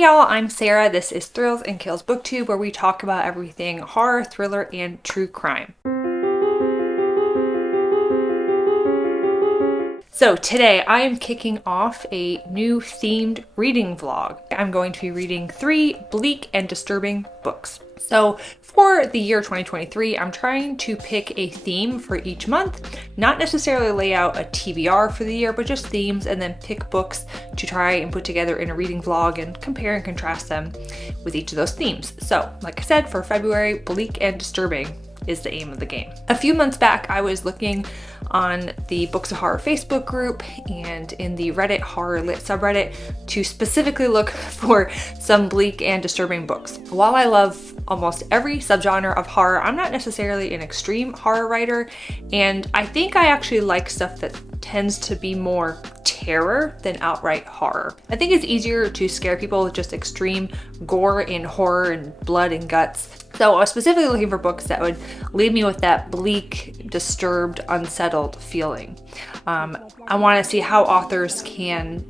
Hey y'all, I'm Sarah. This is Thrills and Kills Booktube, where we talk about everything horror, thriller, and true crime. So today I am kicking off a new themed reading vlog. I'm going to be reading 3 bleak and disturbing books. So for the year 2023, I'm trying to pick a theme for each month, not necessarily lay out a TBR for the year, but just themes, and then pick books to try and put together in a reading vlog and compare and contrast them with each of those themes. So like I said, for February, bleak and disturbing is the aim of the game. A few months back, I was looking on the Books of Horror Facebook group and in the Reddit Horror Lit subreddit to specifically look for some bleak and disturbing books. While I love almost every subgenre of horror, I'm not necessarily an extreme horror writer, and I think I actually like stuff that tends to be more terror than outright horror. I think it's easier to scare people with just extreme gore and horror and blood and guts. So I was specifically looking for books that would leave me with that bleak, disturbed, unsettled feeling. I want to see how authors can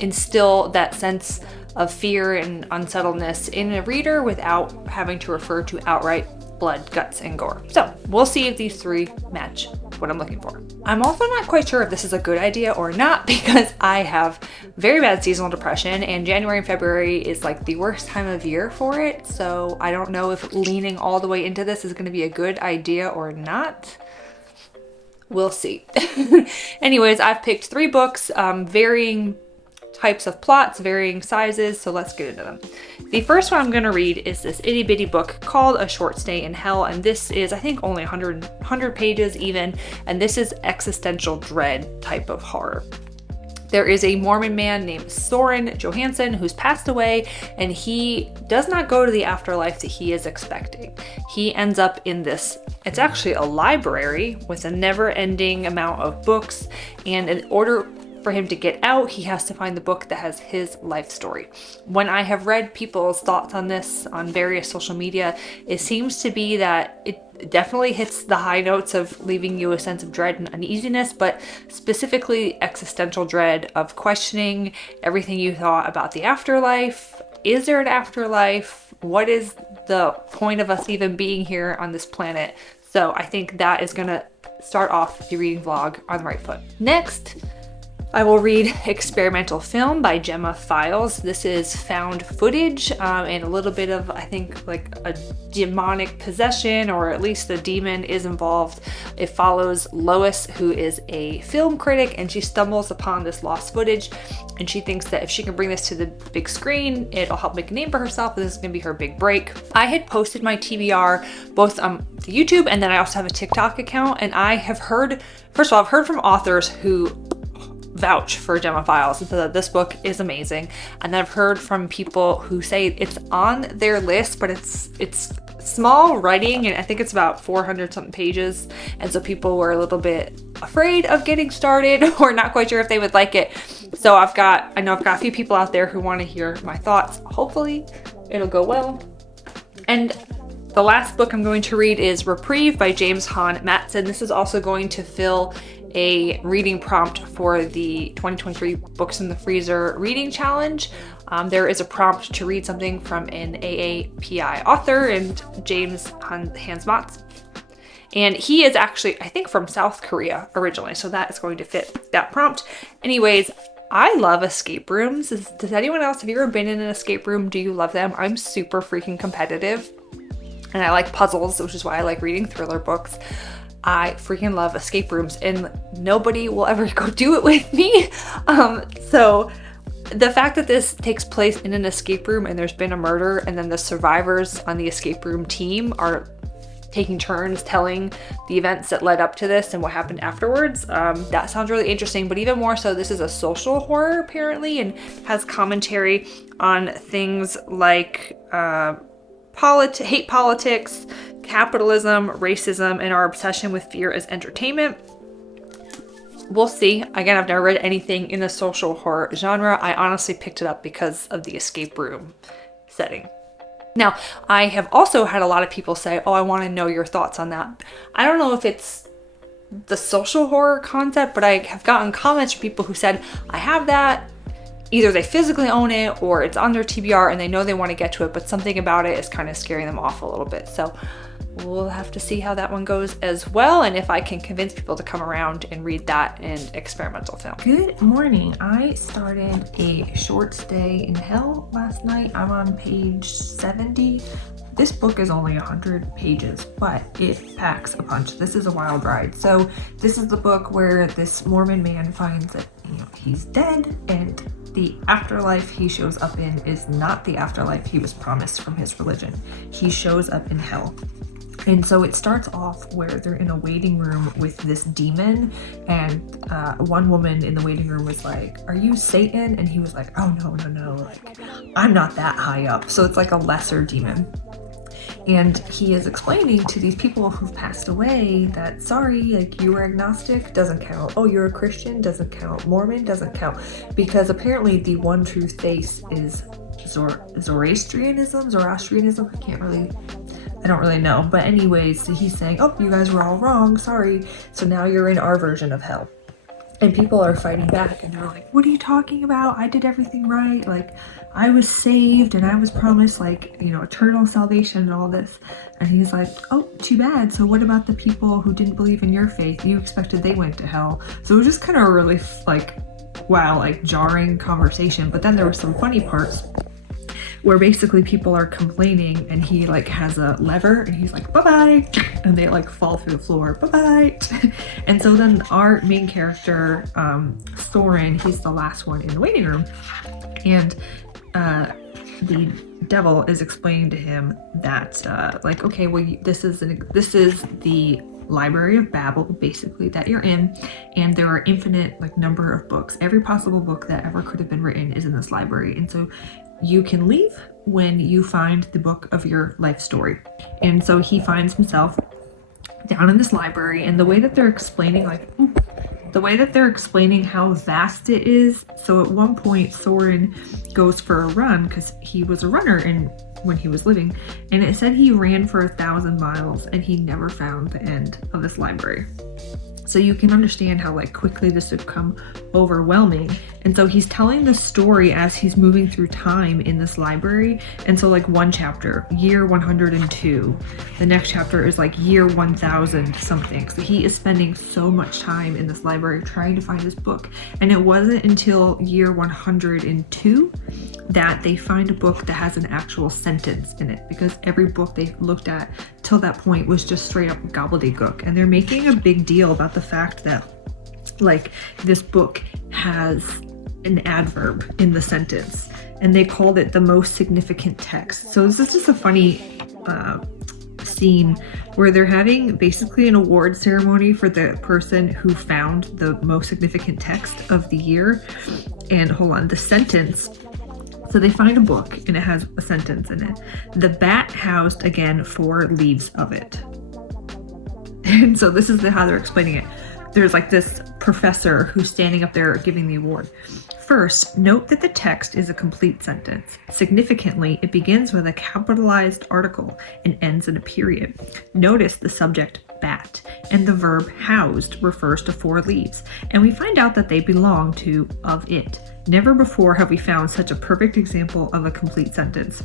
instill that sense of fear and unsettledness in a reader without having to refer to outright blood, guts, and gore. So we'll see if these 3 match what I'm looking for. I'm also not quite sure if this is a good idea or not, because I have very bad seasonal depression and January and February is like the worst time of year for it. So I don't know if leaning all the way into this is going to be a good idea or not. We'll see. Anyways, I've picked 3 books, varying types of plots, varying sizes, so let's get into them. The first one I'm going to read is this itty bitty book called A Short Stay in Hell, and this is, I think, only 100 pages even, and this is existential dread type of horror. There is a Mormon man named Soren Johansson who's passed away, and he does not go to the afterlife that he is expecting. He ends up in this, it's actually a library with a never-ending amount of books, and in order for him to get out, he has to find the book that has his life story. When I have read people's thoughts on this on various social media, it seems to be that it definitely hits the high notes of leaving you a sense of dread and uneasiness, but specifically existential dread of questioning everything you thought about the afterlife. Is there an afterlife? What is the point of us even being here on this planet? So I think that is going to start off the reading vlog on the right foot. Next, I will read Experimental Film by Gemma Files. This is found footage and a little bit of, I think, like a demonic possession, or at least a demon is involved. It follows Lois, who is a film critic, and she stumbles upon this lost footage, and she thinks that if she can bring this to the big screen, it'll help make a name for herself, and this is gonna be her big break. I had posted my TBR both on YouTube, and then I also have a TikTok account, and I have heard, first of all, I've heard from authors who vouch for Gemma Files and so that this book is amazing, and then I've heard from people who say it's on their list, but it's small writing, and I think it's about 400 something pages, and so people were a little bit afraid of getting started or not quite sure if they would like it. So I know I've got a few people out there who want to hear my thoughts. Hopefully it'll go well. And the last book I'm going to read is Reprieve by James Hahn Matson. This is also going to fill a reading prompt for the 2023 Books in the Freezer reading challenge. There is a prompt to read something from an AAPI author, and James Hans Matson. And he is actually, I think, from South Korea originally, so that is going to fit that prompt. Anyways, I love escape rooms. Does anyone else, have you ever been in an escape room? Do you love them? I'm super freaking competitive, and I like puzzles, which is why I like reading thriller books. I freaking love escape rooms, and nobody will ever go do it with me. So the fact that this takes place in an escape room and there's been a murder, and then the survivors on the escape room team are taking turns telling the events that led up to this and what happened afterwards, that sounds really interesting. But even more so, this is a social horror apparently, and has commentary on things like hate politics, capitalism, racism, and our obsession with fear as entertainment. We'll see. Again, I've never read anything in the social horror genre. I honestly picked it up because of the escape room setting. Now, I have also had a lot of people say, oh, I want to know your thoughts on that. I don't know if it's the social horror concept, but I have gotten comments from people who said, I have that. either they physically own it or it's on their TBR and they know they want to get to it, but something about it is kind of scaring them off a little bit. So we'll have to see how that one goes as well, and if I can convince people to come around and read that and experimental film. Good morning. I started a short stay in hell last night. I'm on page 70. This book is only 100 pages, but it packs a punch. This is a wild ride. So this is the book where this Mormon man finds that he's dead, and the afterlife he shows up in is not the afterlife he was promised from his religion. He shows up in hell. And so it starts off where they're in a waiting room with this demon, and one woman in the waiting room was like, "Are you Satan?" And he was like, "Oh, no, like, I'm not that high up." So it's like a lesser demon. And he is explaining to these people who've passed away that, sorry, like, you were agnostic, doesn't count. Oh, you're a Christian, doesn't count. Mormon, doesn't count. Because apparently the one true faith is Zoroastrianism? I don't really know. But anyways, he's saying, oh, you guys were all wrong, sorry. So now you're in our version of hell. And people are fighting back, and they're like, what are you talking about? I did everything right. Like, I was saved and I was promised, like, eternal salvation and all this. And he's like, oh, too bad. So what about the people who didn't believe in your faith? You expected they went to hell. So it was just kind of really jarring conversation. But then there were some funny parts where basically people are complaining, and he like has a lever and he's like, bye-bye, and they like fall through the floor, bye-bye. And so then our main character, Thorin, he's the last one in the waiting room, and the devil is explaining to him that okay, well, this is the Library of Babel, basically, that you're in, and there are infinite number of books. Every possible book that ever could have been written is in this library, and so you can leave when you find the book of your life story. And so he finds himself down in this library, and the way that they're explaining how vast it is. So at one point Thorin goes for a run, because he was a runner when he was living, and it said he ran for 1,000 miles and he never found the end of this library. So you can understand how quickly this would become overwhelming. And so he's telling the story as he's moving through time in this library. And so one chapter, year 102, the next chapter is year 1000 something. So he is spending so much time in this library trying to find his book. And it wasn't until year 102 that they find a book that has an actual sentence in it, because every book they looked at till that point was just straight up gobbledygook. And they're making a big deal about the fact that this book has an adverb in the sentence, and they called it the most significant text. So this is just a funny scene where they're having basically an award ceremony for the person who found the most significant text of the year. And hold on, the sentence. So they find a book and it has a sentence in it. The bat housed again 4 leaves of it. And so this is how they're explaining it. There's this professor who's standing up there giving the award. First, note that the text is a complete sentence. Significantly, it begins with a capitalized article and ends in a period. Notice the subject bat, and the verb housed refers to 4 leaves, and we find out that they belong to of it. Never before have we found such a perfect example of a complete sentence.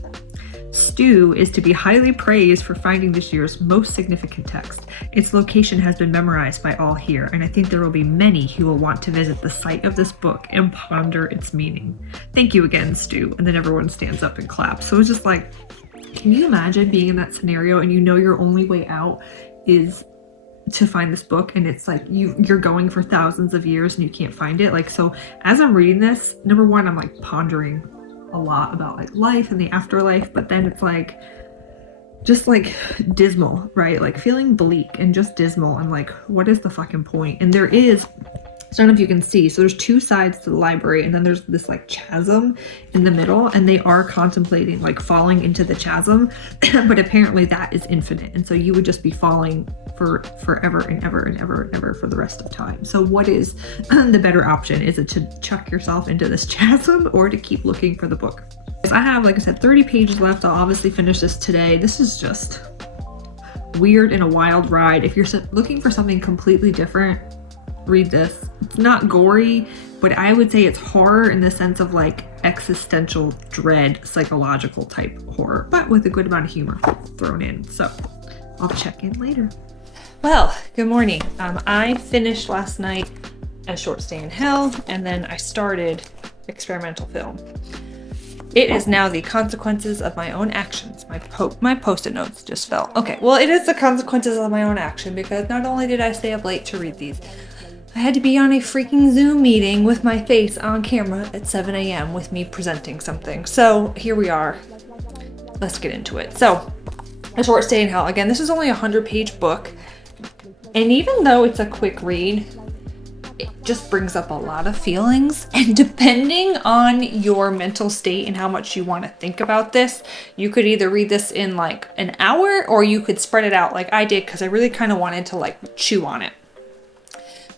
Stu is to be highly praised for finding this year's most significant text. Its location has been memorized by all here, and I think there will be many who will want to visit the site of this book and ponder its meaning. Thank you again, Stu. And then everyone stands up and claps. So it's just can you imagine being in that scenario and your only way out is to find this book, and it's you're going for thousands of years and you can't find it? So as I'm reading this, number one, I'm pondering a lot about life and the afterlife, but then it's just dismal, right? Feeling bleak and just dismal. I'm what is the fucking point? And there is, I don't know if you can see, so there's 2 sides to the library, and then there's this chasm in the middle, and they are contemplating falling into the chasm, but apparently that is infinite, and so you would just be falling for forever and ever and ever and ever for the rest of time. So what is the better option? Is it to chuck yourself into this chasm or to keep looking for the book? I have, like I said, 30 pages left. I'll obviously finish this today. This is just weird and a wild ride. If you're looking for something completely different, read this. It's not gory, but I would say it's horror in the sense of like existential dread, psychological type horror, but with a good amount of humor thrown in. So I'll check in later. Well, good morning. I finished last night A Short Stay in Hell, and then I started experimental film. It is now the consequences of my own actions. My post-it notes just fell. Okay, well, it is the consequences of my own action, because not only did I stay up late to read these, I had to be on a freaking Zoom meeting with my face on camera at 7 a.m. with me presenting something. So here we are. Let's get into it. So, A Short Stay in Hell. Again, this is only a 100-page book. And even though it's a quick read, it just brings up a lot of feelings. And depending on your mental state and how much you want to think about this, you could either read this in like an hour, or you could spread it out like I did, because I really kind of wanted to like chew on it.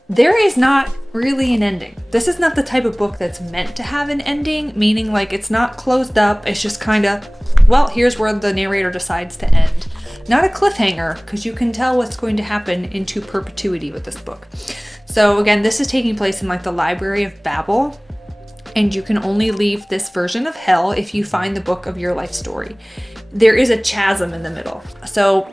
There is not really an ending. This is not the type of book that's meant to have an ending, meaning like it's not closed up. It's just kind of, well, here's where the narrator decides to end. Not a cliffhanger, because you can tell what's going to happen into perpetuity with this book. So again, this is taking place in like the Library of Babel, and you can only leave this version of hell if you find the book of your life story. There is a chasm in the middle. So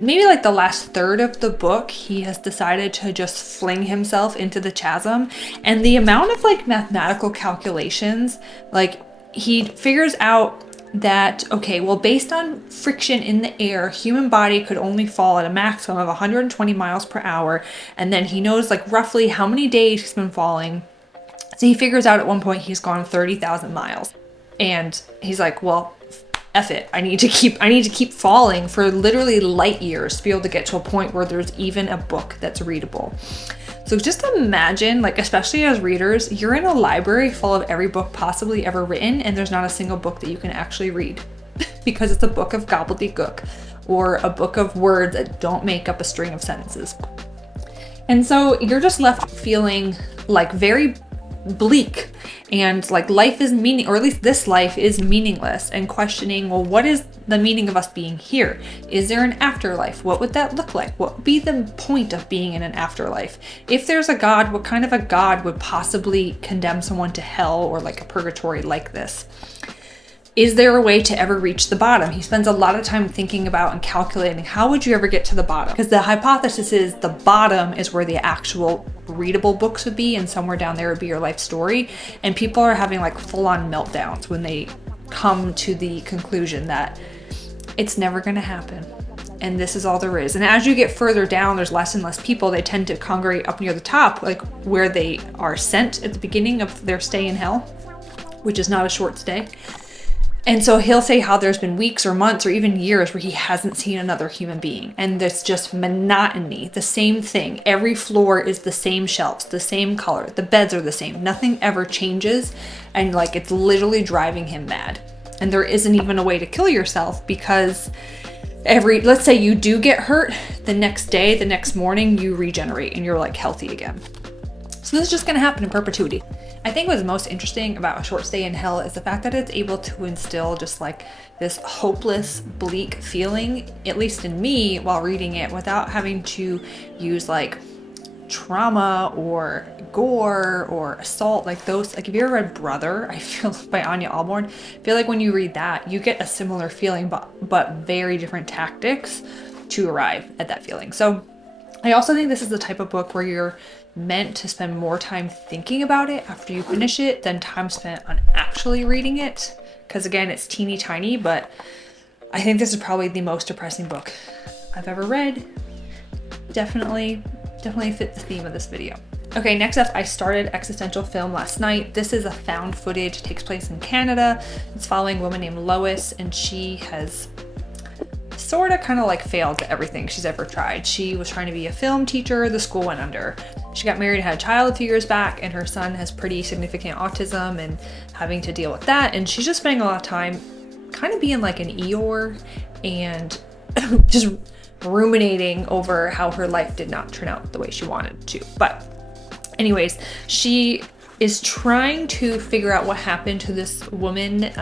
maybe like the last third of the book, he has decided to just fling himself into the chasm. And the amount of like mathematical calculations, like he figures out that, okay, well, based on friction in the air, human body could only fall at a maximum of 120 miles per hour. And then he knows like roughly how many days he's been falling. So he figures out at one point he's gone 30,000 miles. And he's like, well, F it. I need to keep falling for literally light years to be able to get to a point where there's even a book that's readable. So just imagine, like, especially as readers, you're in a library full of every book possibly ever written, and there's not a single book that you can actually read because it's a book of gobbledygook or a book of words that don't make up a string of sentences. And so you're just left feeling like very bleak, and like life is meaning, or at least this life is meaningless, and questioning, well, what is the meaning of us being here? Is there an afterlife? What would that look like? What would be the point of being in an afterlife? If there's a God, what kind of a God would possibly condemn someone to hell or like a purgatory like this? Is there a way to ever reach the bottom? He spends a lot of time thinking about and calculating, how would you ever get to the bottom? Because the hypothesis is the bottom is where the actual readable books would be, and somewhere down there would be your life story. And people are having like full-on meltdowns when they come to the conclusion that it's never going to happen, and this is all there is. And as you get further down, there's less and less people. They tend to congregate up near the top, like where they are sent at the beginning of their stay in hell, which is not a short stay. And so he'll say how there's been weeks or months or even years where he hasn't seen another human being. And there's just monotony, the same thing. Every floor is the same shelves, the same color, the beds are the same. Nothing ever changes. And like, it's literally driving him mad. And there isn't even a way to kill yourself, because let's say you do get hurt, the next day, the next morning, you regenerate and you're like healthy again. So this is just gonna happen in perpetuity. I think what's most interesting about A Short Stay in Hell is the fact that it's able to instill just like this hopeless, bleak feeling, at least in me, while reading it, without having to use like trauma or gore or assault, like those. Like, if you ever read Brother, I feel, by Anya Alborn, I feel like when you read that, you get a similar feeling, but very different tactics to arrive at that feeling. So I also think this is the type of book where you're meant to spend more time thinking about it after you finish it than time spent on actually reading it. Because again, it's teeny tiny, but I think this is probably the most depressing book I've ever read. Definitely fit the theme of this video. Okay, next up, I started existential film last night. This is a found footage, takes place in Canada. It's following a woman named Lois, and she has sort of kind of like failed at everything she's ever tried. She was trying to be a film teacher, the school went under. She got married and had a child a few years back, and her son has pretty significant autism and having to deal with that. And she's just spending a lot of time kind of being like an Eeyore and just ruminating over how her life did not turn out the way she wanted to. But anyways, she is trying to figure out what happened to this woman,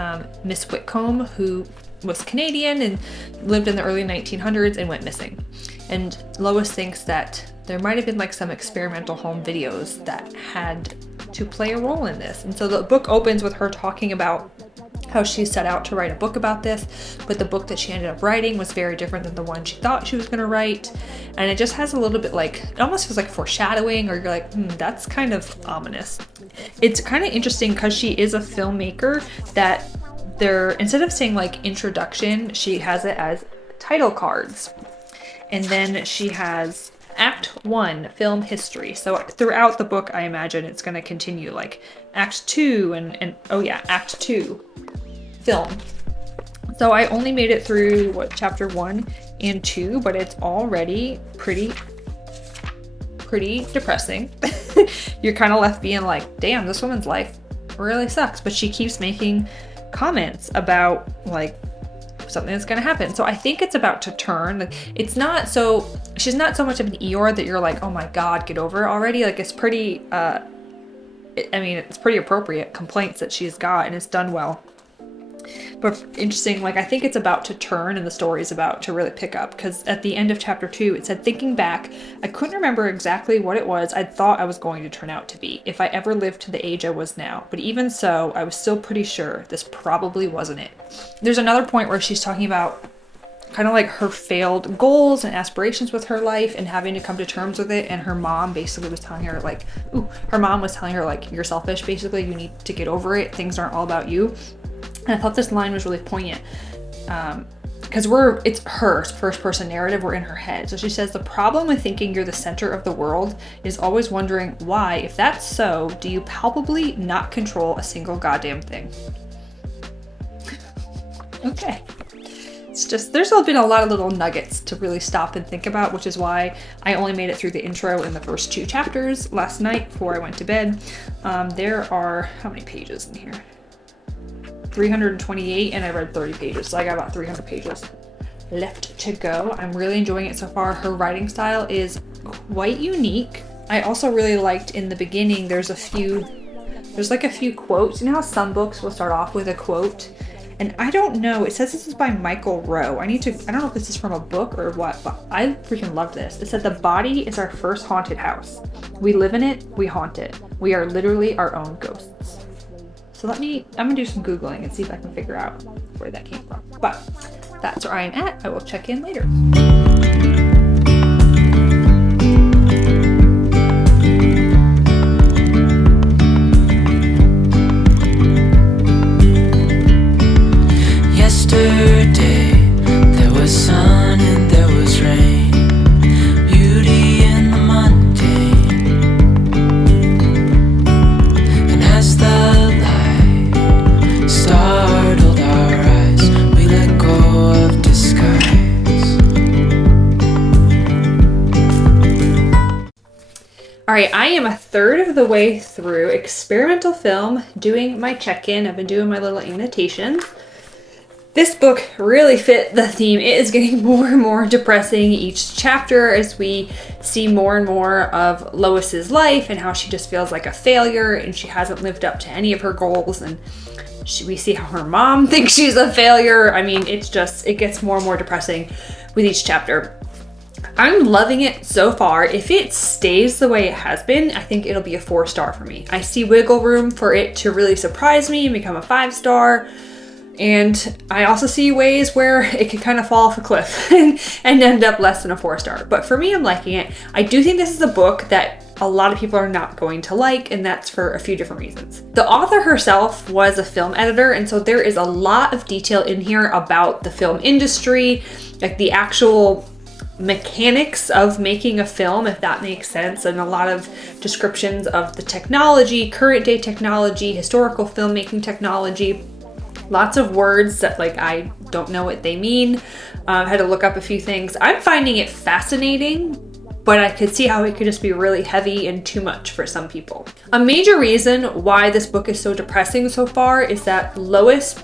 Miss Whitcomb, who was Canadian and lived in the early 1900s and went missing. And Lois thinks that there might have been like some experimental home videos that had to play a role in this. And so the book opens with her talking about how she set out to write a book about this, but the book that she ended up writing was very different than the one she thought she was going to write. And it just has a little bit like, it almost feels like foreshadowing, or you're like, that's kind of ominous. It's kind of interesting because she is a filmmaker that instead of saying like introduction, she has it as title cards. And then she has Act 1, film history. So throughout the book, I imagine it's going to continue like Act 2 and oh yeah, Act 2, film. So I only made it through chapter 1 and 2, but it's already pretty depressing. You're kind of left being like, damn, this woman's life really sucks. But she keeps making comments about like something that's going to happen. So I think it's about to turn. She's not so much of an Eeyore that you're like, oh my God, get over it already. Like it's pretty, it's pretty appropriate complaints that she's got, and it's done well. But interesting, like I think it's about to turn and the story's about to really pick up, because at the end of chapter 2, it said, thinking back, I couldn't remember exactly what it was I thought I was going to turn out to be if I ever lived to the age I was now. But even so, I was still pretty sure this probably wasn't it. There's another point where she's talking about kind of like her failed goals and aspirations with her life and having to come to terms with it. And her mom basically was telling her like, you're selfish, basically, you need to get over it. Things aren't all about you. And I thought this line was really poignant because it's her first person narrative. We're in her head. So she says, the problem with thinking you're the center of the world is always wondering why, if that's so, do you palpably not control a single goddamn thing? Okay. It's just, there's been a lot of little nuggets to really stop and think about, which is why I only made it through the intro in the first 2 chapters last night before I went to bed. There are, how many pages in here? 328, and I read 30 pages, so I got about 300 pages left to go. I'm really enjoying it so far. Her writing style is quite unique. I also really liked in the beginning, there's like a few quotes. You know how some books will start off with a quote? And I don't know, it says this is by Michael Rowe. I don't know if this is from a book or what, but I freaking love this. It said, the body is our first haunted house. We live in it, we haunt it. We are literally our own ghosts. So I'm gonna do some Googling and see if I can figure out where that came from. But that's where I am at. I will check in later. Yesterday, there was sun and there was rain. Beauty in the mundane. And as the startled our eyes, we let go of disguise. All right, I am a third of the way through experimental film, doing my check-in. I've been doing my little annotations. This book really fit the theme. It is getting more and more depressing each chapter as we see more and more of Lois's life and how she just feels like a failure and she hasn't lived up to any of her goals, and we see how her mom thinks she's a failure. I mean, it gets more and more depressing with each chapter. I'm loving it so far. If it stays the way it has been, I think it'll be a 4-star for me. I see wiggle room for it to really surprise me and become a 5-star. And I also see ways where it could kind of fall off a cliff and end up less than a 4-star. But for me, I'm liking it. I do think this is a book that a lot of people are not going to like, and that's for a few different reasons. The author herself was a film editor, and so there is a lot of detail in here about the film industry, like the actual mechanics of making a film, if that makes sense, and a lot of descriptions of the technology, current day technology, historical filmmaking technology. Lots of words that like I don't know what they mean. I had to look up a few things. I'm finding it fascinating, but I could see how it could just be really heavy and too much for some people. A major reason why this book is so depressing so far is that Lois,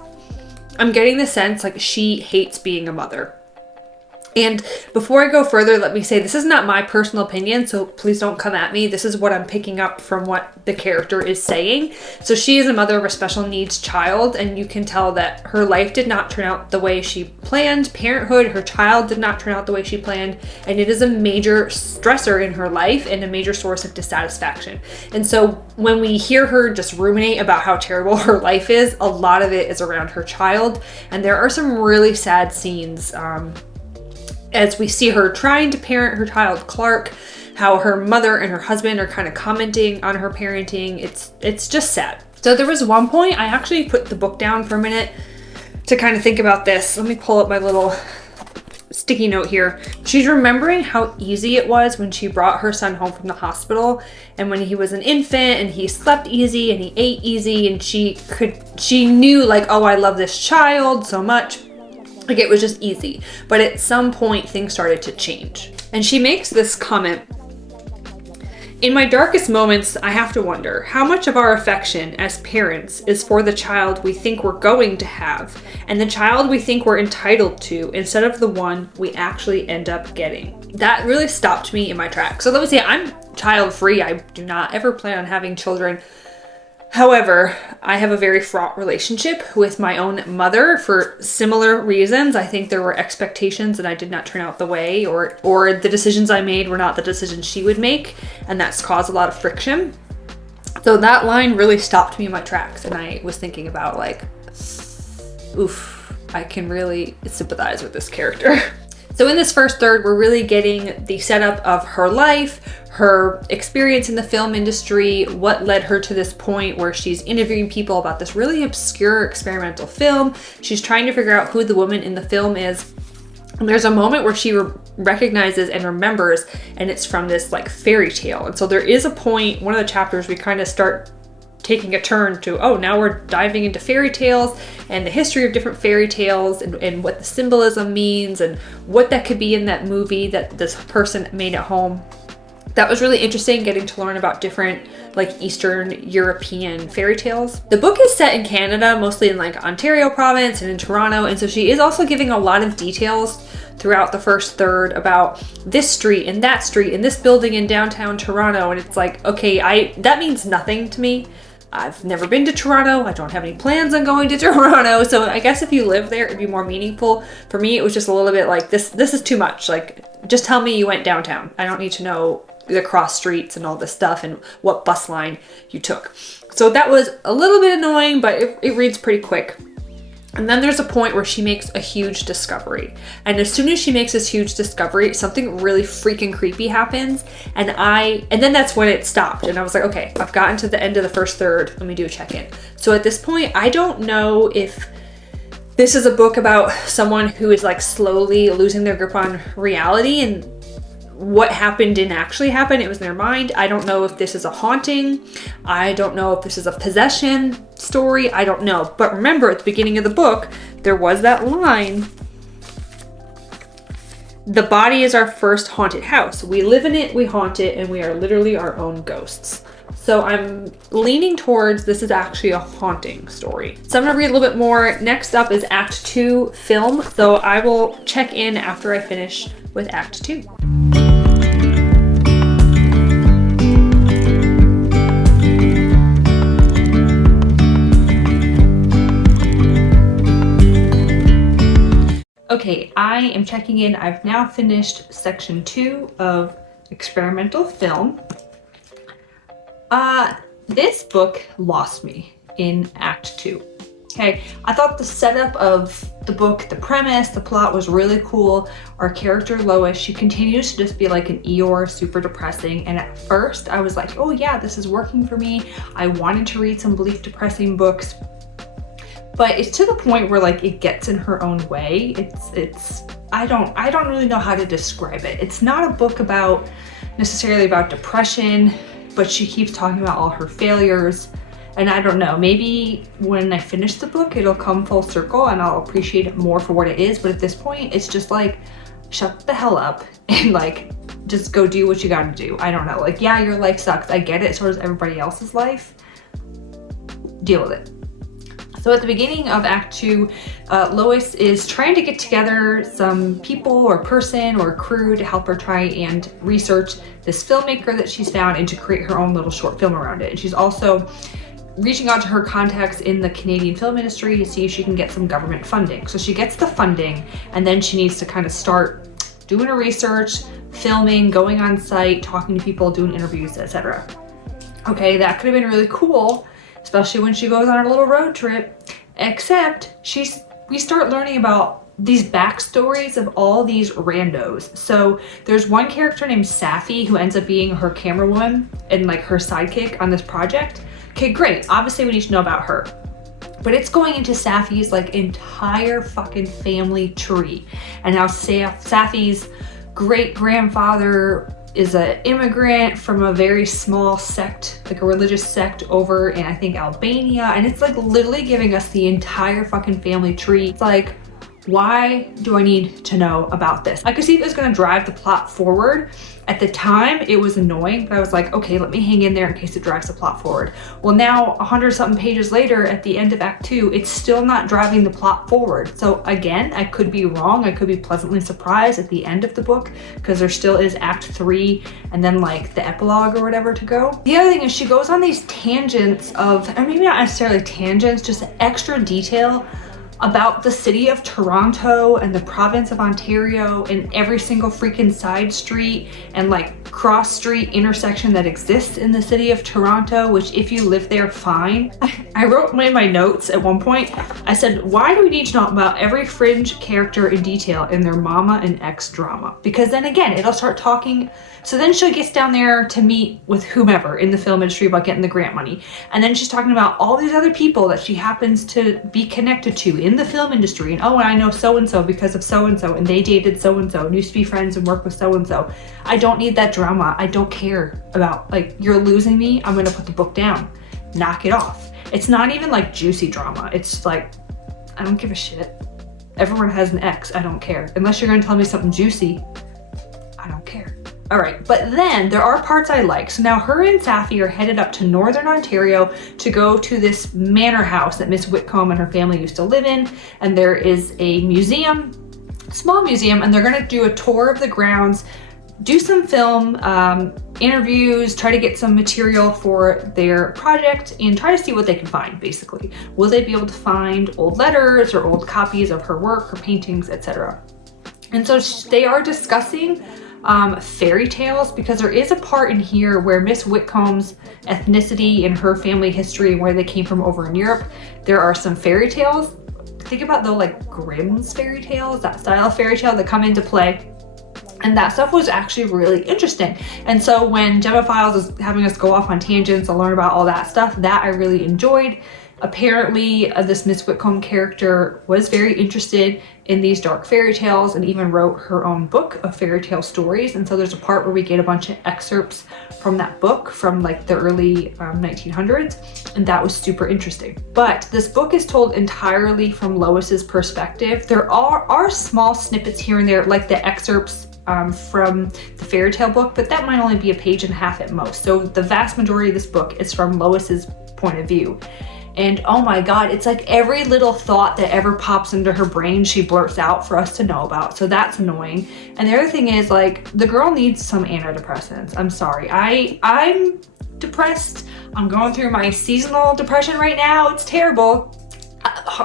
I'm getting the sense like she hates being a mother. And before I go further, let me say this is not my personal opinion, so please don't come at me. This is what I'm picking up from what the character is saying. So she is a mother of a special needs child, and you can tell that her life did not turn out the way she planned. Parenthood, her child did not turn out the way she planned, and it is a major stressor in her life and a major source of dissatisfaction. And so when we hear her just ruminate about how terrible her life is, a lot of it is around her child, and there are some really sad scenes as we see her trying to parent her child, Clark, how her mother and her husband are kind of commenting on her parenting. It's just sad. So there was one point, I actually put the book down for a minute to kind of think about this. Let me pull up my little sticky note here. She's remembering how easy it was when she brought her son home from the hospital, and when he was an infant and he slept easy and he ate easy, and she knew like, oh, I love this child so much. Like it was just easy. But at some point things started to change. And she makes this comment: in my darkest moments, I have to wonder how much of our affection as parents is for the child we think we're going to have and the child we think we're entitled to instead of the one we actually end up getting. That really stopped me in my tracks. So let me say, I'm child free. I do not ever plan on having children. However, I have a very fraught relationship with my own mother for similar reasons. I think there were expectations and I did not turn out the way, or the decisions I made were not the decisions she would make, and that's caused a lot of friction. So that line really stopped me in my tracks, and I was thinking about like, oof, I can really sympathize with this character. So in this first third, we're really getting the setup of her life, her experience in the film industry, what led her to this point where she's interviewing people about this really obscure experimental film. She's trying to figure out who the woman in the film is. And there's a moment where she recognizes and remembers, and it's from this like fairy tale. And so there is a point, one of the chapters, we kind of start taking a turn to, oh, now we're diving into fairy tales and the history of different fairy tales and what the symbolism means and what that could be in that movie that this person made at home. That was really interesting, getting to learn about different like Eastern European fairy tales. The book is set in Canada, mostly in like Ontario province and in Toronto, and so she is also giving a lot of details throughout the first third about this street and this building in downtown Toronto, and it's like, okay, that means nothing to me. I've never been to Toronto. I don't have any plans on going to Toronto. So I guess if you live there, it'd be more meaningful. For me, it was just a little bit like, this is too much. Like, just tell me you went downtown. I don't need to know the cross streets and all this stuff and what bus line you took. So that was a little bit annoying, but it reads pretty quick. And then there's a point where she makes a huge discovery. And as soon as she makes this huge discovery, something really freaking creepy happens. And then that's when it stopped. And I was like, okay, I've gotten to the end of the first third. Let me do a check-in. So at this point, I don't know if this is a book about someone who is like slowly losing their grip on reality and what happened didn't actually happen. It was in their mind. I don't know if this is a haunting. I don't know if this is a possession story. I don't know. But remember, at the beginning of the book, there was that line, the body is our first haunted house. We live in it, we haunt it, and we are literally our own ghosts. So I'm leaning towards this is actually a haunting story. So I'm gonna read a little bit more. Next up is Act 2 film. So I will check in after I finish with Act 2. Okay, I am checking in. I've now finished section 2 of experimental film. This book lost me in Act 2. Okay, I thought the setup of the book, the premise, the plot was really cool. Our character Lois, she continues to just be like an Eeyore, super depressing. And at first I was like, oh yeah, this is working for me. I wanted to read some Bleak depressing books. But it's to the point where like it gets in her own way. I don't really know how to describe it. It's not a book necessarily about depression, but she keeps talking about all her failures. And I don't know, maybe when I finish the book, it'll come full circle and I'll appreciate it more for what it is. But at this point, it's just like, shut the hell up and like, just go do what you gotta do. I don't know, like, yeah, your life sucks. I get it, so does everybody else's life. Deal with it. So at the beginning of Act 2, Lois is trying to get together some people or person or crew to help her try and research this filmmaker that she's found and to create her own little short film around it. And she's also reaching out to her contacts in the Canadian film industry to see if she can get some government funding. So she gets the funding, and then she needs to kind of start doing her research, filming, going on site, talking to people, doing interviews, etc. Okay, that could have been really cool, especially when she goes on her little road trip, except we start learning about these backstories of all these randos. So there's one character named Safi who ends up being her camerawoman and like her sidekick on this project. Okay, great. Obviously we need to know about her. But it's going into Safi's like entire fucking family tree. And how Safi's great grandfather is an immigrant from a very small sect, like a religious sect over in I think Albania. And it's like literally giving us the entire fucking family tree. It's like, why do I need to know about this? I could see it was gonna drive the plot forward. At the time, it was annoying, but I was like, okay, let me hang in there in case it drives the plot forward. Well, now 100 something pages later at the end of Act 2, it's still not driving the plot forward. So again, I could be wrong. I could be pleasantly surprised at the end of the book because there still is Act 3 and then like the epilogue or whatever to go. The other thing is she goes on these tangents of, and maybe not necessarily tangents, just extra detail about the city of Toronto and the province of Ontario and every single freaking side street and like cross street intersection that exists in the city of Toronto, which if you live there, fine. I wrote in my notes at one point, I said, why do we need to know about every fringe character in detail in their mama and ex drama? Because then again, it'll start talking. So then she gets down there to meet with whomever in the film industry about getting the grant money. And then she's talking about all these other people that she happens to be connected to in the film industry. And oh, I know so-and-so because of so-and-so, and they dated so-and-so and used to be friends and work with so-and-so. I don't need that drama. I don't care about, like, you're losing me. I'm gonna put the book down. Knock it off. It's not even like juicy drama. It's like, I don't give a shit. Everyone has an ex. I don't care. Unless you're gonna tell me something juicy, I don't care. All right, but then there are parts I like. So now her and Safi are headed up to Northern Ontario to go to this manor house that Miss Whitcomb and her family used to live in. And there is a museum, small museum, and they're gonna do a tour of the grounds, do some film interviews, try to get some material for their project and try to see what they can find, basically. Will they be able to find old letters or old copies of her work, her paintings, etc.? And so they are discussing fairy tales, because there is a part in here where Miss Whitcomb's ethnicity and her family history and where they came from over in Europe, there are some fairy tales. Think about the like Grimm's fairy tales, that style of fairy tale that come into play. And that stuff was actually really interesting. And so when Gemma Files is having us go off on tangents and learn about all that stuff, that I really enjoyed. Apparently, this Miss Whitcomb character was very interested in these dark fairy tales and even wrote her own book of fairy tale stories. And so there's a part where we get a bunch of excerpts from that book from like the early 1900s, and that was super interesting. But this book is told entirely from Lois's perspective. There are small snippets here and there, like the excerpts from the fairy tale book, but that might only be a page and a half at most. So the vast majority of this book is from Lois's point of view. And oh my God, it's like every little thought that ever pops into her brain, she blurts out for us to know about. So that's annoying. And the other thing is, like, the girl needs some antidepressants. I'm sorry. I'm depressed. I'm going through my seasonal depression right now. It's terrible.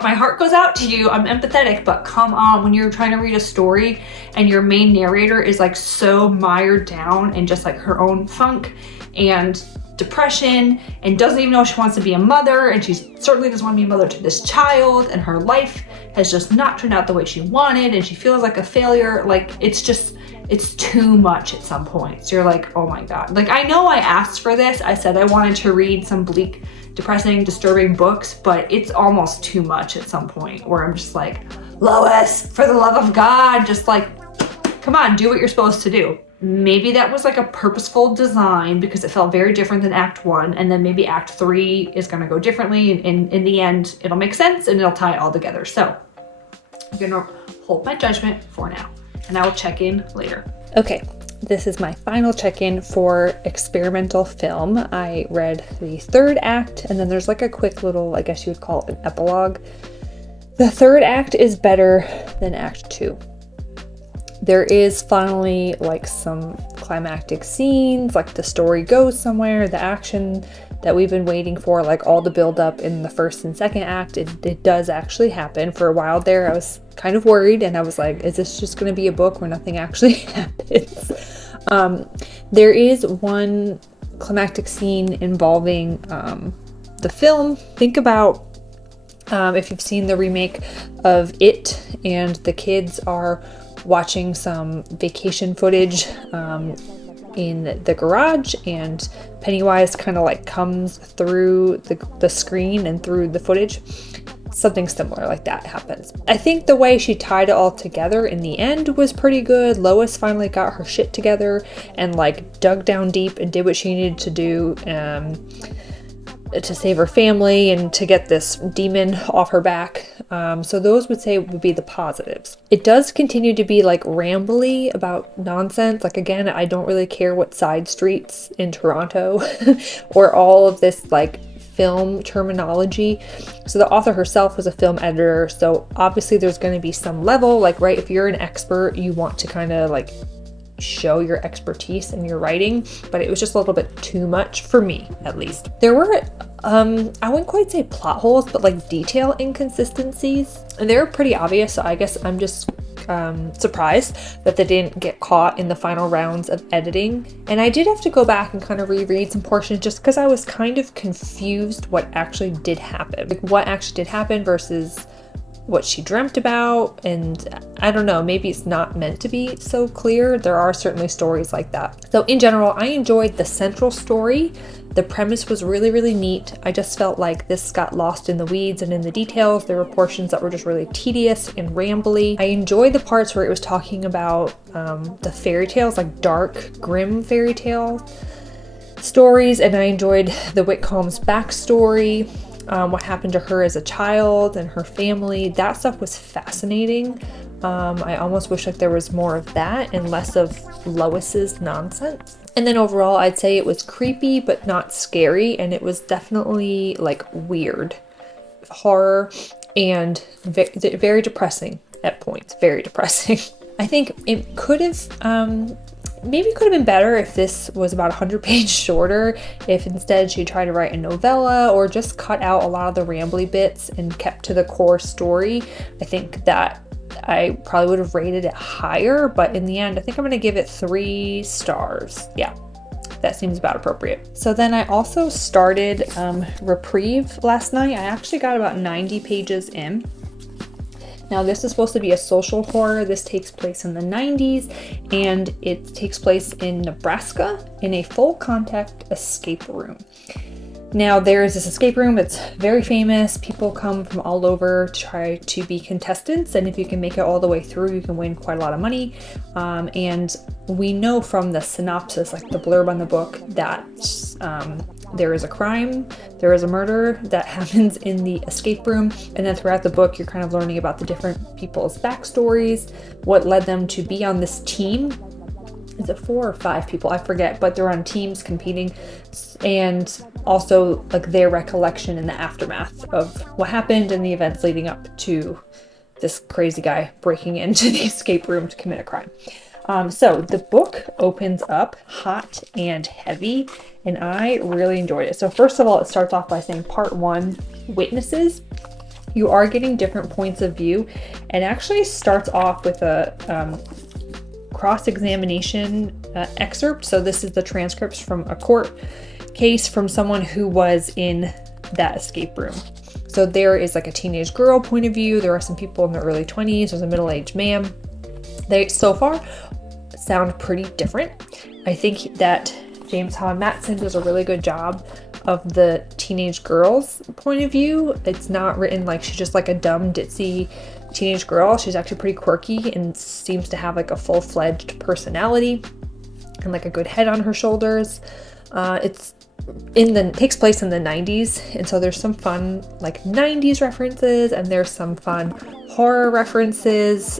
My heart goes out to you. I'm empathetic, but come on, when you're trying to read a story and your main narrator is like so mired down in just like her own funk and depression and doesn't even know if she wants to be a mother, and she certainly doesn't want to be a mother to this child, and her life has just not turned out the way she wanted, and she feels like a failure. Like, it's too much at some point. So you're like, oh my God. Like, I know I asked for this. I said I wanted to read some bleak, depressing, disturbing books, but it's almost too much at some point where I'm just like, Lois, for the love of God, just like, come on, do what you're supposed to do. Maybe that was like a purposeful design because it felt very different than Act 1, and then maybe Act 3 is gonna go differently, and in the end, it'll make sense and it'll tie it all together. So I'm gonna hold my judgment for now, and I will check in later. Okay, this is my final check-in for experimental film. I read the third act, and then there's like a quick little, I guess you would call it an epilogue. The third act is better than Act 2. There is finally like some climactic scenes, like the story goes somewhere, the action that we've been waiting for, like all the build up in the first and second act, it does actually happen. For a while there, I was kind of worried, and I was like, is this just going to be a book where nothing actually happens? There is one climactic scene involving the film. Think about if you've seen the remake of It, and the kids are watching some vacation footage in the garage, and Pennywise kind of like comes through the screen and through the footage. Something similar like that happens. I think the way she tied it all together in the end was pretty good. Lois finally got her shit together and like dug down deep and did what she needed to do to save her family and to get this demon off her back. So those would be the positives. It does continue to be like rambly about nonsense. Like again, I don't really care what side streets in Toronto or all of this like film terminology. So the author herself was a film editor, so obviously there's going to be some level, like, right, if you're an expert, you want to kind of like show your expertise in your writing, but it was just a little bit too much for me, at least. There were I wouldn't quite say plot holes, but like detail inconsistencies, and they were pretty obvious, so I guess I'm just surprised that they didn't get caught in the final rounds of editing. And I did have to go back and kind of reread some portions just because I was kind of confused what actually did happen, like what actually did happen versus what she dreamt about. And I don't know, maybe it's not meant to be so clear. There are certainly stories like that. So in general, I enjoyed the central story. The premise was really, really neat. I just felt like this got lost in the weeds and in the details. There were portions that were just really tedious and rambly. I enjoyed the parts where it was talking about the fairy tales, like dark, grim fairy tale stories, and I enjoyed the Whitcomb's backstory. What happened to her as a child and her family. That stuff was fascinating. I almost wish like there was more of that and less of Lois's nonsense. And then overall, I'd say it was creepy but not scary, and it was definitely like weird horror and very depressing at points. Very depressing. I think it could have maybe could have been better if this was about 100 pages shorter, if instead she tried to write a novella or just cut out a lot of the rambly bits and kept to the core story. I think that I probably would have rated it higher, but in the end, I think I'm going to give it 3 stars. Yeah, that seems about appropriate. So then I also started Reprieve last night. I actually got about 90 pages in. Now this is supposed to be a social horror. This takes place in the 90s, and it takes place in Nebraska in a full contact escape room. Now there is this escape room that's very famous. People come from all over to try to be contestants, and if you can make it all the way through, you can win quite a lot of money. And we know from the synopsis, like the blurb on the book, that there is a crime, there is a murder that happens in the escape room, and then throughout the book you're kind of learning about the different people's backstories, what led them to be on this team. Is it 4 or 5 people? I forget, but they're on teams competing, and also like their recollection in the aftermath of what happened and the events leading up to this crazy guy breaking into the escape room to commit a crime. So the book opens up hot and heavy, and I really enjoyed it. So first of all, it starts off by saying part 1, witnesses. You are getting different points of view, and actually starts off with a cross-examination excerpt. So this is the transcripts from a court case from someone who was in that escape room. So there is like a teenage girl point of view. There are some people in their early 20s. There's a middle-aged man. They so far sound pretty different. I think that James Holland Matson does a really good job of the teenage girl's point of view. It's not written like she's just like a dumb ditzy teenage girl. She's actually pretty quirky and seems to have like a full-fledged personality and like a good head on her shoulders. Takes place in the 90s, and so there's some fun like 90s references, and there's some fun horror references.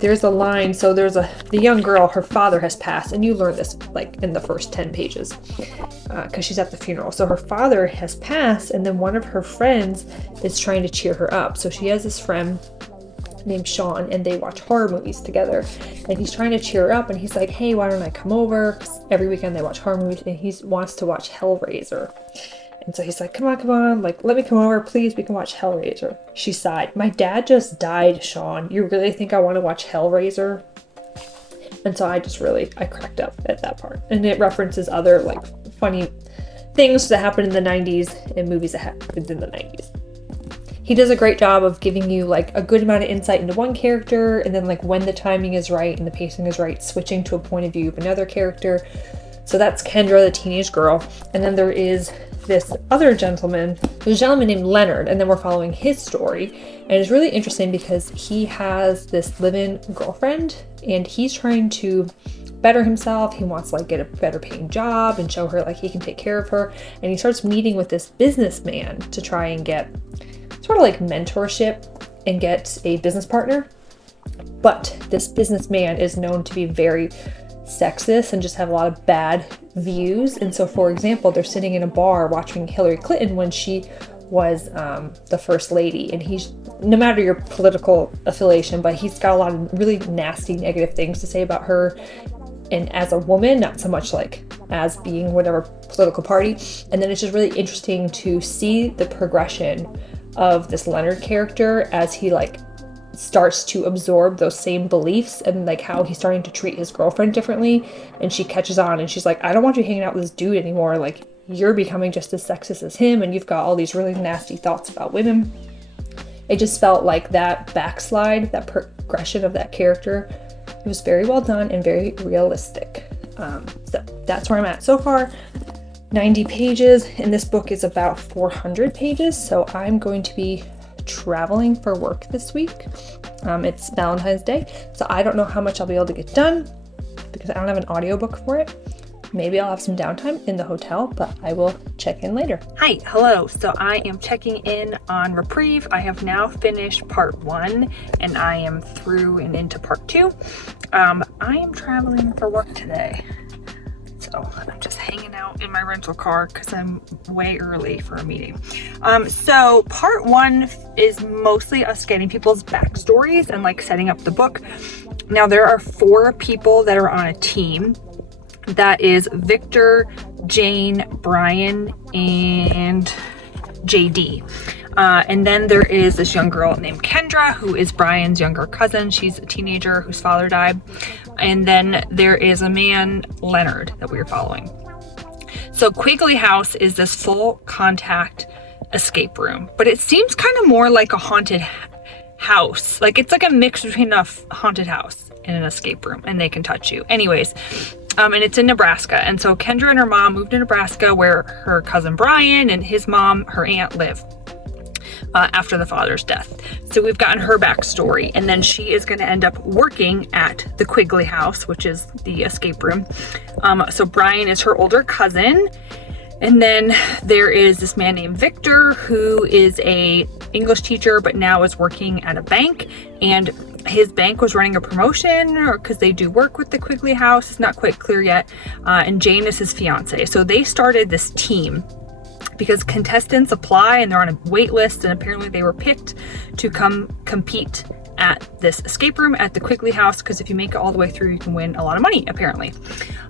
there's a line, so there's the young girl, her father has passed, and you learn this like in the first 10 pages because she's at the funeral. So her father has passed, and then one of her friends is trying to cheer her up. So she has this friend named Sean, and they watch horror movies together, and he's trying to cheer her up, and he's like, hey, why don't I come over? 'Cause every weekend they watch horror movies, and he wants to watch Hellraiser. And so he's like, come on, like, let me come over, please, we can watch Hellraiser. She sighed, my dad just died, Sean. You really think I want to watch Hellraiser? And so I cracked up at that part. And it references other, like, funny things that happened in the 90s and movies that happened in the 90s. He does a great job of giving you, like, a good amount of insight into one character, and then, like, when the timing is right and the pacing is right, switching to a point of view of another character. So that's Kendra, the teenage girl. And then there is this other gentleman. There's a gentleman named Leonard, and then we're following his story. And it's really interesting because he has this live-in girlfriend, and he's trying to better himself. He wants to, like, get a better paying job and show her, like, he can take care of her. And he starts meeting with this businessman to try and get sort of like mentorship and get a business partner. But this businessman is known to be very sexist and just have a lot of bad views. And so, for example, they're sitting in a bar watching Hillary Clinton when she was the first lady, and he's, no matter your political affiliation, but he's got a lot of really nasty negative things to say about her, and as a woman, not so much like as being whatever political party. And then it's just really interesting to see the progression of this Leonard character as he, like, starts to absorb those same beliefs, and like how he's starting to treat his girlfriend differently, and she catches on, and she's like, I don't want you hanging out with this dude anymore, like, you're becoming just as sexist as him, and you've got all these really nasty thoughts about women. It just felt like that backslide, that progression of that character, it was very well done and very realistic. So that's where I'm at so far. 90 pages, and this book is about 400 pages, so I'm going to be traveling for work this week. It's Valentine's Day, so I don't know how much I'll be able to get done because I don't have an audiobook for it. Maybe I'll have some downtime in the hotel, but I will check in later. Hi, hello. So I am checking in on Reprieve. I have now finished part 1, and I am through and into part 2. I am traveling for work today. So I'm just hanging out in my rental car because I'm way early for a meeting. So part 1 is mostly us getting people's backstories and, like, setting up the book. Now there are 4 people that are on a team. That is Victor, Jane, Brian, and JD. And then there is this young girl named Kendra, who is Brian's younger cousin. She's a teenager whose father died. And then there is a man, Leonard, that we are following. So Quigley House is this full contact escape room, but it seems kind of more like a haunted house. Like, it's like a mix between a haunted house and an escape room, and they can touch you. Anyways, and it's in Nebraska. And so Kendra and her mom moved to Nebraska, where her cousin Brian and his mom, her aunt, live. After the father's death. So we've gotten her backstory, and then she is going to end up working at the Quigley House, which is the escape room. So Brian is her older cousin, and then there is this man named Victor, who is a English teacher but now is working at a bank, and his bank was running a promotion, or because they do work with the Quigley House, it's not quite clear yet. And Jane is his fiance. So they started this team because contestants apply and they're on a wait list, and apparently they were picked to come compete at this escape room at the Quigley House, because if you make it all the way through, you can win a lot of money, apparently.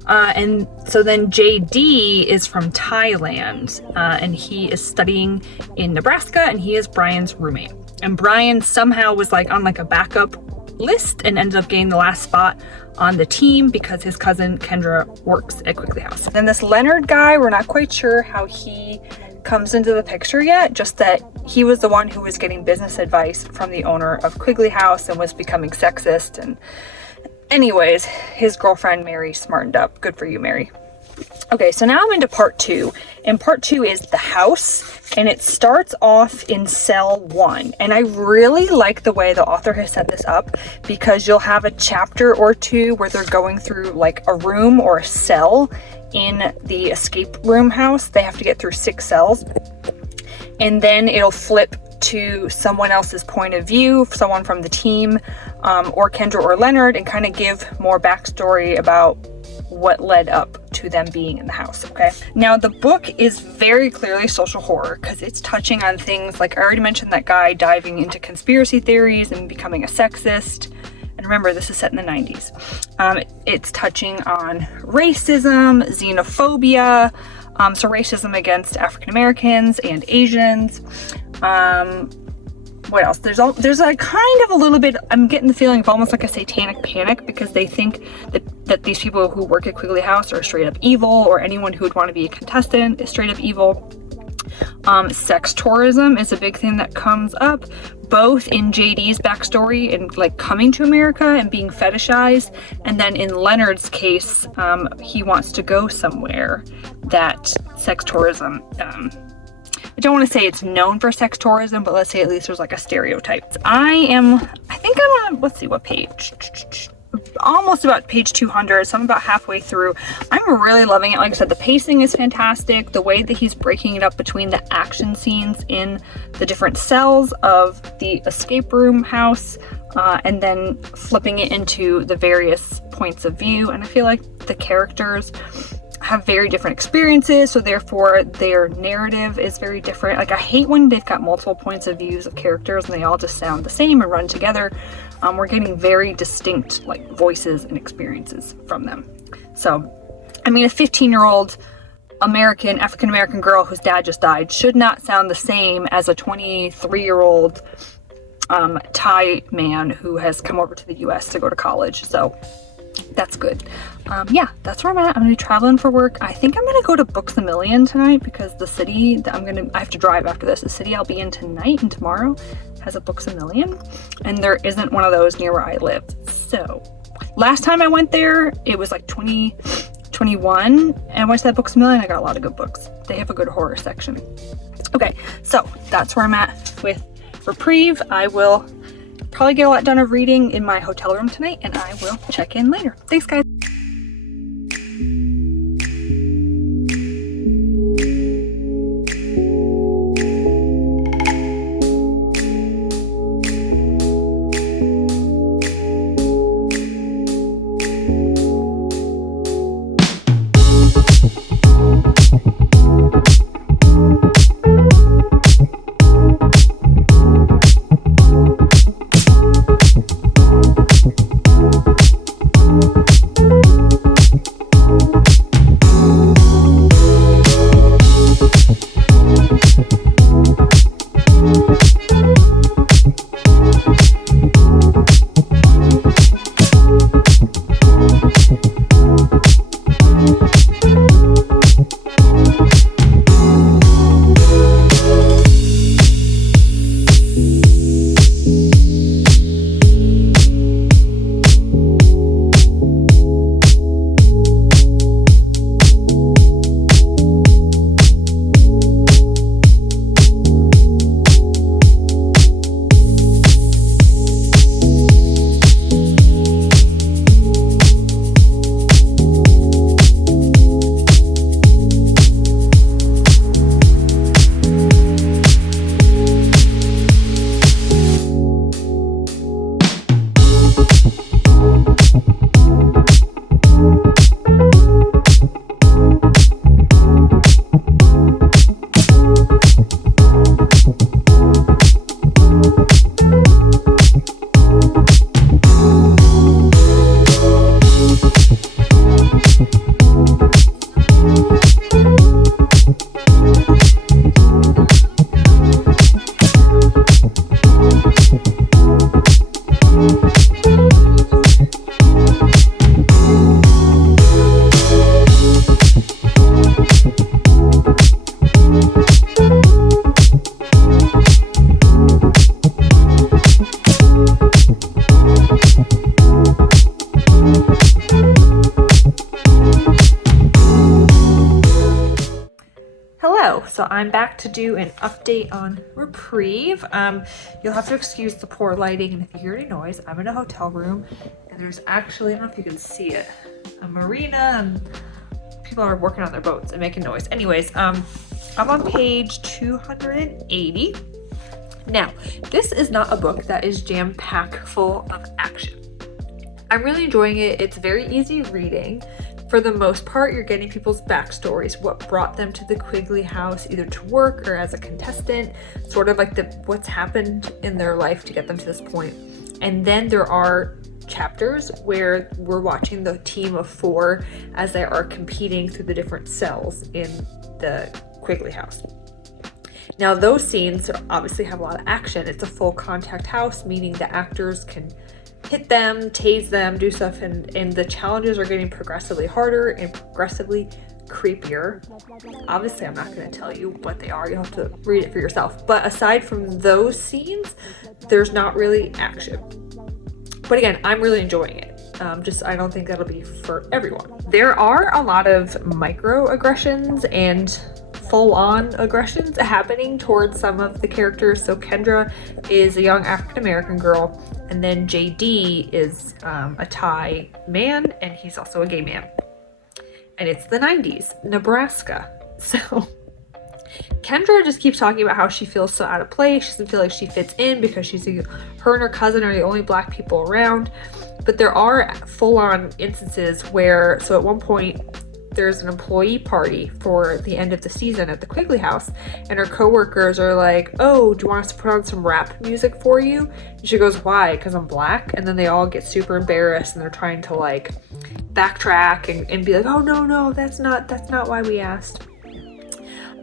And so then JD is from Thailand, and he is studying in Nebraska, and he is Brian's roommate. And Brian somehow was, like, on, like, a backup list and ended up getting the last spot on the team because his cousin Kendra works at Quigley House. And this Leonard guy, we're not quite sure how he comes into the picture yet, just that he was the one who was getting business advice from the owner of Quigley House and was becoming sexist. And anyways, his girlfriend Mary smartened up. Good for you, Mary. Okay, so now I'm into part 2, and part 2 is the house, and it starts off in cell 1. And I really like the way the author has set this up, because you'll have a chapter or 2 where they're going through, like, a room or a cell in the escape room house. They have to get through 6 cells, and then it'll flip to someone else's point of view, someone from the team, or Kendra or Leonard, and kind of give more backstory about what led up to them being in the house. Okay, now the book is very clearly social horror because it's touching on things like, I already mentioned that guy diving into conspiracy theories and becoming a sexist. And remember, this is set in the 90s. It's touching on racism, xenophobia, so racism against African Americans and Asians. What else? There's a kind of a little bit, I'm getting the feeling of almost like a satanic panic, because they think that these people who work at Quigley House are straight up evil, or anyone who would want to be a contestant is straight up evil. Sex tourism is a big thing that comes up, both in JD's backstory and like coming to America and being fetishized, and then in Leonard's case, he wants to go somewhere that sex tourism, I don't want to say it's known for sex tourism, but let's say at least there's like a stereotype. I think I'm on, let's see what page, almost about page 200, so I'm about halfway through. I'm really loving it. Like I said, the pacing is fantastic. The way that he's breaking it up between the action scenes in the different cells of the escape room house, and then flipping it into the various points of view. And I feel like the characters have very different experiences, so therefore their narrative is very different. Like, I hate when they've got multiple points of views of characters and they all just sound the same and run together. We're getting very distinct like voices and experiences from them. So, I mean, a 15-year-old African American girl whose dad just died should not sound the same as a 23-year-old Thai man who has come over to the US to go to college. So that's good. Yeah, that's where I'm at. I'm gonna be traveling for work. I think I'm gonna go to Books A Million tonight, because the city that I have to drive after this. The city I'll be in tonight and tomorrow has a Books A Million, and there isn't one of those near where I live. So last time I went there, it was like 2021, and I went to that Books A Million. I got a lot of good books. They have a good horror section. Okay, so that's where I'm at with Reprieve. I will probably get a lot done of reading in my hotel room tonight, and I will check in later. Thanks, guys. So I'm back to do an update on Reprieve. You'll have to excuse the poor lighting, and if you hear any noise, I'm in a hotel room, and there's actually, I don't know if you can see it, a marina, and people are working on their boats and making noise. Anyways, I'm on page 280. Now, this is not a book that is jam-packed full of action. I'm really enjoying it. It's very easy reading. For the most part, you're getting people's backstories, what brought them to the Quigley house, either to work or as a contestant, sort of like what's happened in their life to get them to this point. And then there are chapters where we're watching the team of 4 as they are competing through the different cells in the Quigley house. Now, those scenes obviously have a lot of action. It's a full contact house, meaning the actors can hit them, tase them, do stuff, and the challenges are getting progressively harder and progressively creepier. Obviously, I'm not going to tell you what they are. You'll have to read it for yourself. But aside from those scenes, there's not really action. But again, I'm really enjoying it. I don't think that'll be for everyone. There are a lot of microaggressions and full-on aggressions happening towards some of the characters. So Kendra is a young African-American girl, and then JD is a Thai man, and he's also a gay man. And it's the 90s, Nebraska. So Kendra just keeps talking about how she feels so out of place. She doesn't feel like she fits in because her and her cousin are the only black people around. But there are full-on instances where, so at one point, there's an employee party for the end of the season at the Quigley house, and her coworkers are like, oh, do you want us to put on some rap music for you? And she goes, why? Because I'm black? And then they all get super embarrassed, and they're trying to like backtrack and be like, oh, no, that's not why we asked.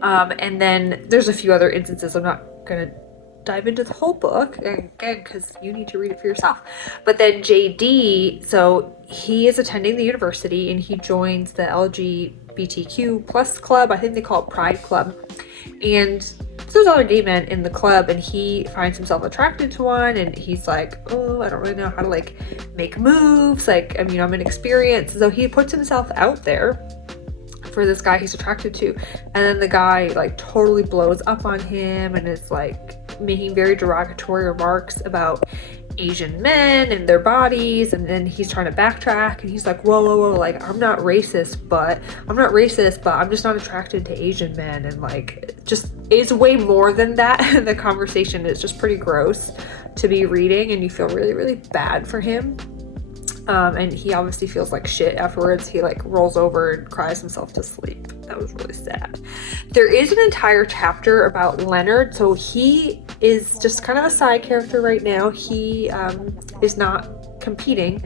And then there's a few other instances. I'm not gonna dive into the whole book again because you need to read it for yourself. But then JD, so he is attending the university and he joins the LGBTQ plus club. I think they call it Pride Club. And so there's other gay men in the club, and he finds himself attracted to one, and he's like, oh, I don't really know how to like make moves. Like, I mean, I'm inexperienced. So he puts himself out there for this guy he's attracted to, and then the guy like totally blows up on him and is like making very derogatory remarks about Asian men and their bodies, and then he's trying to backtrack, and he's like, whoa, like I'm not racist, but I'm just not attracted to Asian men, and like just is way more than that. The conversation is just pretty gross to be reading, and you feel really, really bad for him. And he obviously feels like shit afterwards. He like rolls over and cries himself to sleep. That was really sad. There is an entire chapter about Leonard. So he is just kind of a side character right now. He is not competing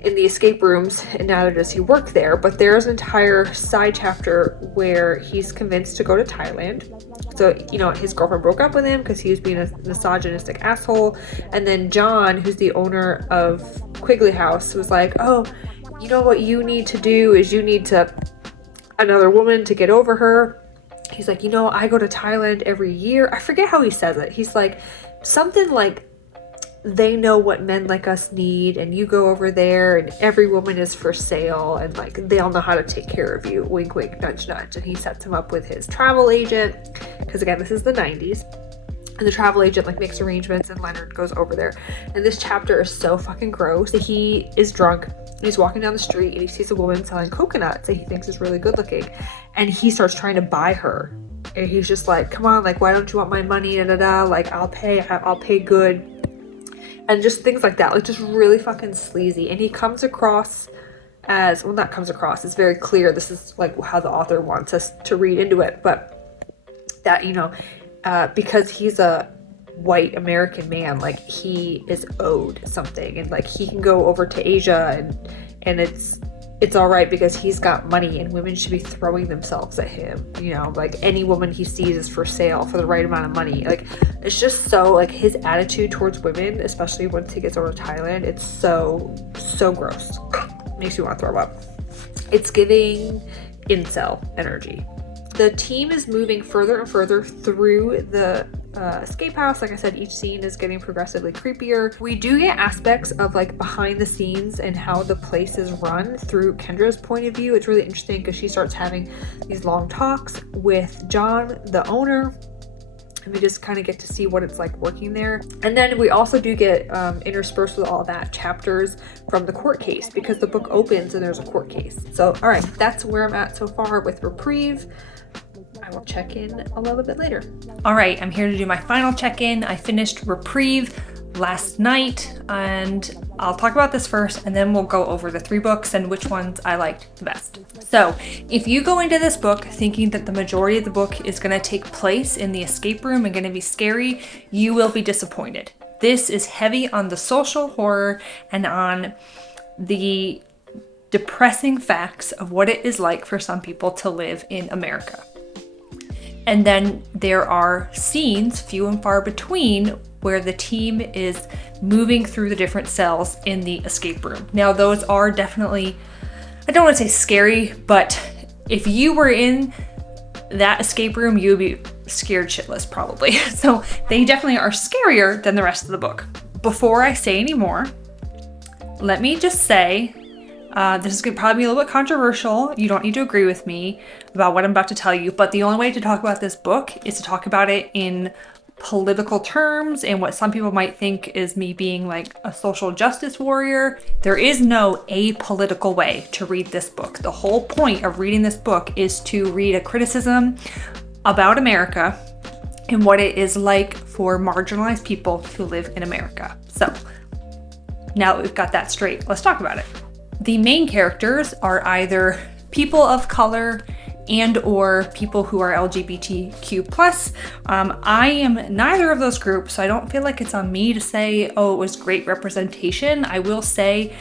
in the escape rooms, and neither does he work there. But there's an entire side chapter where he's convinced to go to Thailand. So, you know, his girlfriend broke up with him because he was being a misogynistic asshole. And then John, who's the owner of Quigley House, was like, oh, you know what you need to do is you need to another woman to get over her. He's like, you know, I go to Thailand every year. I forget how he says it. He's like, something like, they know what men like us need, and you go over there and every woman is for sale, and like they'll know how to take care of you, wink wink, nudge nudge. And he sets him up with his travel agent, because again, this is the 90s, and the travel agent like makes arrangements, and Leonard goes over there. And this chapter is so fucking gross. He is drunk and he's walking down the street and he sees a woman selling coconuts that he thinks is really good looking, and he starts trying to buy her, and he's just like, come on, like, why don't you want my money, like I'll pay good. And just things like that, like just really fucking sleazy. And he comes across as, well, not comes across, it's very clear this is like how the author wants us to read into it, but that, you know, because he's a white American man, like he is owed something, and like he can go over to Asia and it's all right because he's got money, and women should be throwing themselves at him, you know, like any woman he sees is for sale for the right amount of money. Like it's just so, like, his attitude towards women, especially once he gets over to Thailand, it's so gross. Makes me want to throw up. It's giving incel energy. The team is moving further and further through the escape house. Like I said, each scene is getting progressively creepier. We do get aspects of like behind the scenes and how the place is run through Kendra's point of view. It's really interesting because she starts having these long talks with John, the owner, and we just kind of get to see what it's like working there. And then we also do get interspersed with all that chapters from the court case, because the book opens and there's a court case. So all right, that's where I'm at so far with Reprieve. I will check in a little bit later. All right, I'm here to do my final check-in. I finished Reprieve last night, and I'll talk about this first, and then we'll go over the 3 books and which ones I liked the best. So if you go into this book thinking that the majority of the book is going to take place in the escape room and going to be scary, you will be disappointed. This is heavy on the social horror and on the depressing facts of what it is like for some people to live in America. And then there are scenes, few and far between, where the team is moving through the different cells in the escape room. Now, those are definitely, I don't want to say scary, but if you were in that escape room, you would be scared shitless probably. So they definitely are scarier than the rest of the book. Before I say any more, let me just say, this is going to probably be a little bit controversial. You don't need to agree with me about what I'm about to tell you, but the only way to talk about this book is to talk about it in political terms and what some people might think is me being like a social justice warrior. There is no apolitical way to read this book. The whole point of reading this book is to read a criticism about America and what it is like for marginalized people who live in America. So now that we've got that straight, let's talk about it. The main characters are either people of color and or people who are LGBTQ+. I am neither of those groups, so I don't feel like it's on me to say, oh, it was great representation. I will say,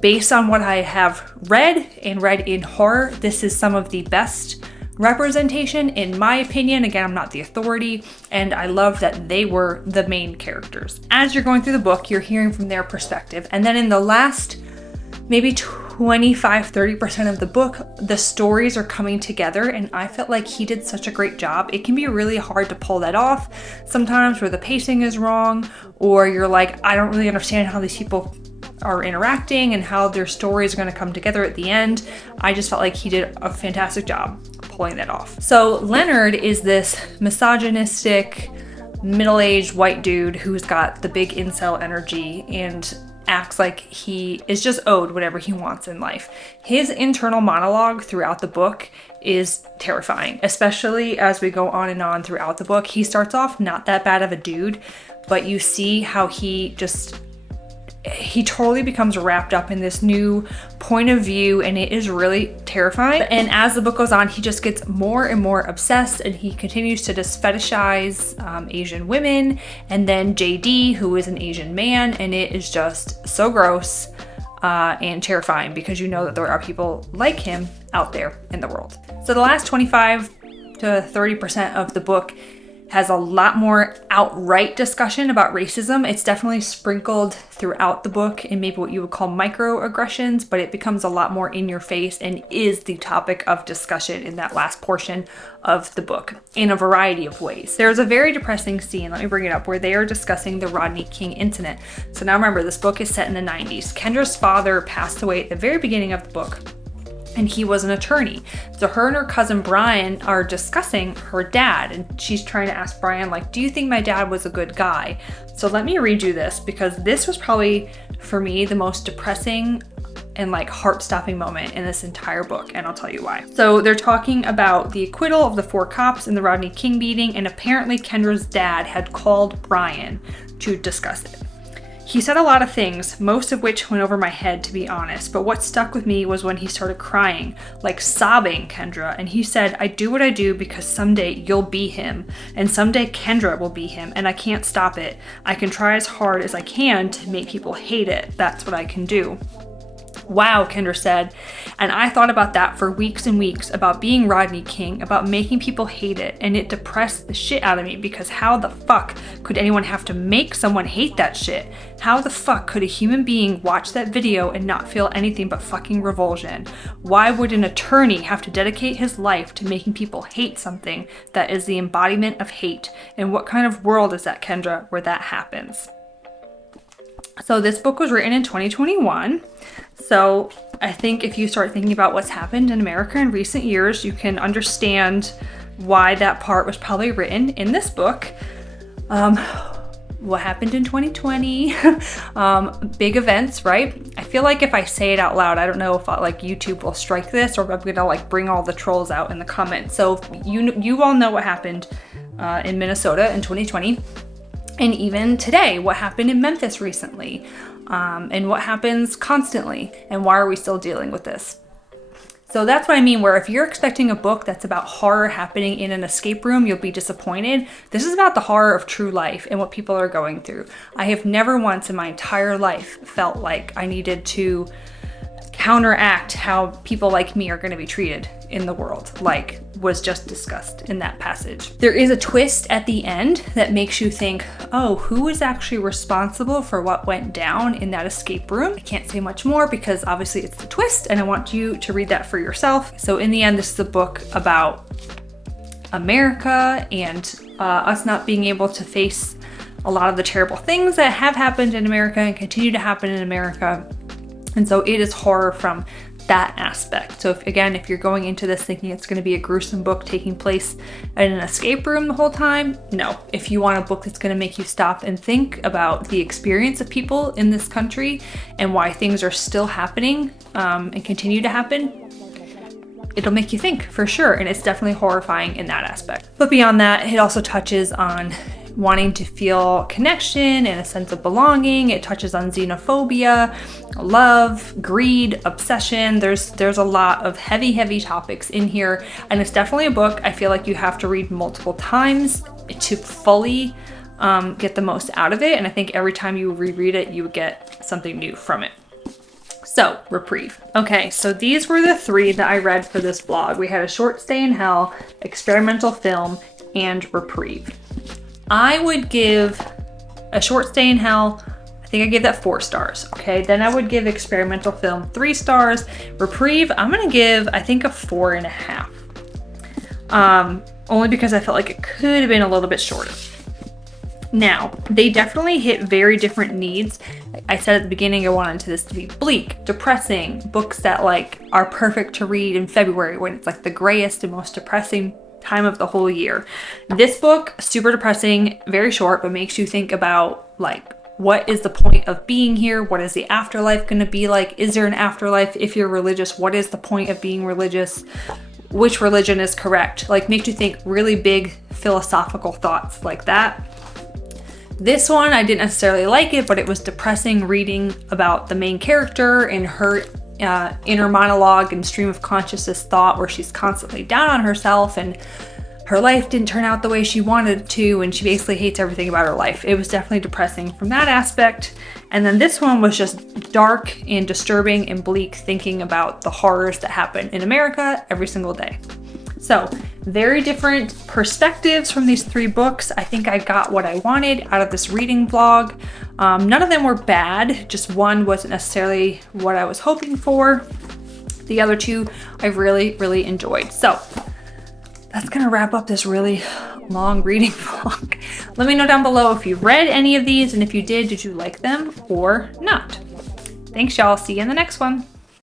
based on what I have read in horror, this is some of the best representation in my opinion. Again, I'm not the authority, and I love that they were the main characters. As you're going through the book, you're hearing from their perspective, and then in the last maybe 25-30% of the book, the stories are coming together, and I felt like he did such a great job. It can be really hard to pull that off sometimes, where the pacing is wrong, or you're like, I don't really understand how these people are interacting and how their stories are going to come together at the end. I just felt like he did a fantastic job pulling that off. So Leonard is this misogynistic, middle-aged white dude who's got the big incel energy and acts like he is just owed whatever he wants in life. His internal monologue throughout the book is terrifying, especially as we go on and on throughout the book. He starts off not that bad of a dude, but you see how he totally becomes wrapped up in this new point of view, and it is really terrifying. And as the book goes on, he just gets more and more obsessed, and he continues to just fetishize Asian women, and then JD, who is an Asian man, and it is just so gross and terrifying, because you know that there are people like him out there in the world. So the last 25 to 30% of the book has a lot more outright discussion about racism. It's definitely sprinkled throughout the book in maybe what you would call microaggressions, but it becomes a lot more in your face and is the topic of discussion in that last portion of the book in a variety of ways. There's a very depressing scene, let me bring it up, where they are discussing the Rodney King incident. So now remember, this book is set in the 90s. Kendra's father passed away at the very beginning of the book, and he was an attorney. So her and her cousin Brian are discussing her dad, and she's trying to ask Brian, like, do you think my dad was a good guy? So let me read you this, because this was probably, for me, the most depressing and like heart-stopping moment in this entire book, and I'll tell you why. So they're talking about the acquittal of the 4 cops in the Rodney King beating, and apparently Kendra's dad had called Brian to discuss it. He said a lot of things, most of which went over my head, to be honest, but what stuck with me was when he started crying, like sobbing, Kendra, and he said, I do what I do because someday you'll be him, and someday Kendra will be him, and I can't stop it. I can try as hard as I can to make people hate it. That's what I can do. Wow, Kendra said, and I thought about that for weeks and weeks, about being Rodney King, about making people hate it, and it depressed the shit out of me, because how the fuck could anyone have to make someone hate that shit? How the fuck could a human being watch that video and not feel anything but fucking revulsion? Why would an attorney have to dedicate his life to making people hate something that is the embodiment of hate? And what kind of world is that, Kendra, where that happens? So this book was written in 2021. So I think if you start thinking about what's happened in America in recent years, you can understand why that part was probably written in this book. what happened in 2020, big events, right? I feel like if I say it out loud, I don't know if like YouTube will strike this or if I'm gonna like bring all the trolls out in the comments. So you all know what happened in Minnesota in 2020. And even today, what happened in Memphis recently, and what happens constantly, and why are we still dealing with this? So that's what I mean, where if you're expecting a book that's about horror happening in an escape room, you'll be disappointed. This is about the horror of true life and what people are going through. I have never once in my entire life felt like I needed to counteract how people like me are going to be treated in the world, like was just discussed in that passage. There is a twist at the end that makes you think, oh, who is actually responsible for what went down in that escape room? I can't say much more because obviously it's the twist and I want you to read that for yourself. So in the end, this is a book about America and us not being able to face a lot of the terrible things that have happened in America and continue to happen in America. And so it is horror from that aspect. So if you're going into this thinking it's going to be a gruesome book taking place in an escape room the whole time, no. If you want a book that's going to make you stop and think about the experience of people in this country and why things are still happening and continue to happen, it'll make you think for sure. And it's definitely horrifying in that aspect. But beyond that, it also touches on wanting to feel connection and a sense of belonging. It touches on xenophobia, love, greed, obsession. There's a lot of heavy topics in here, and it's definitely a book I feel like you have to read multiple times to fully get the most out of it. And I think every time you reread it, you get something new from it. So, Reprieve. Okay, so these were the 3 that I read for this vlog. We had A Short Stay in Hell, Experimental Film, and Reprieve. I would give A Short Stay in Hell, I think I gave that 4 stars, okay? Then I would give Experimental Film 3 stars. Reprieve, I'm gonna give, I think, a 4.5. Only because I felt like it could have been a little bit shorter. Now, they definitely hit very different needs. I said at the beginning I wanted this to be bleak, depressing, books that like are perfect to read in February when it's like the grayest and most depressing time of the whole year. This book, super depressing, very short, but makes you think about like, what is the point of being here? What is the afterlife going to be like? Is there an afterlife? If you're religious, what is the point of being religious? Which religion is correct? Like, makes you think really big philosophical thoughts like that. This one, I didn't necessarily like it, but it was depressing reading about the main character and her inner monologue and stream of consciousness thought where she's constantly down on herself and her life didn't turn out the way she wanted it to, and she basically hates everything about her life. It was definitely depressing from that aspect. And then this one was just dark and disturbing and bleak, thinking about the horrors that happen in America every single day. So, very different perspectives from these 3 books. I think I got what I wanted out of this reading vlog. None of them were bad, just one wasn't necessarily what I was hoping for. The other 2 I really enjoyed. So, that's gonna wrap up this really long reading vlog. Let me know down below if you read any of these, and if you did you like them or not? Thanks y'all, see you in the next one.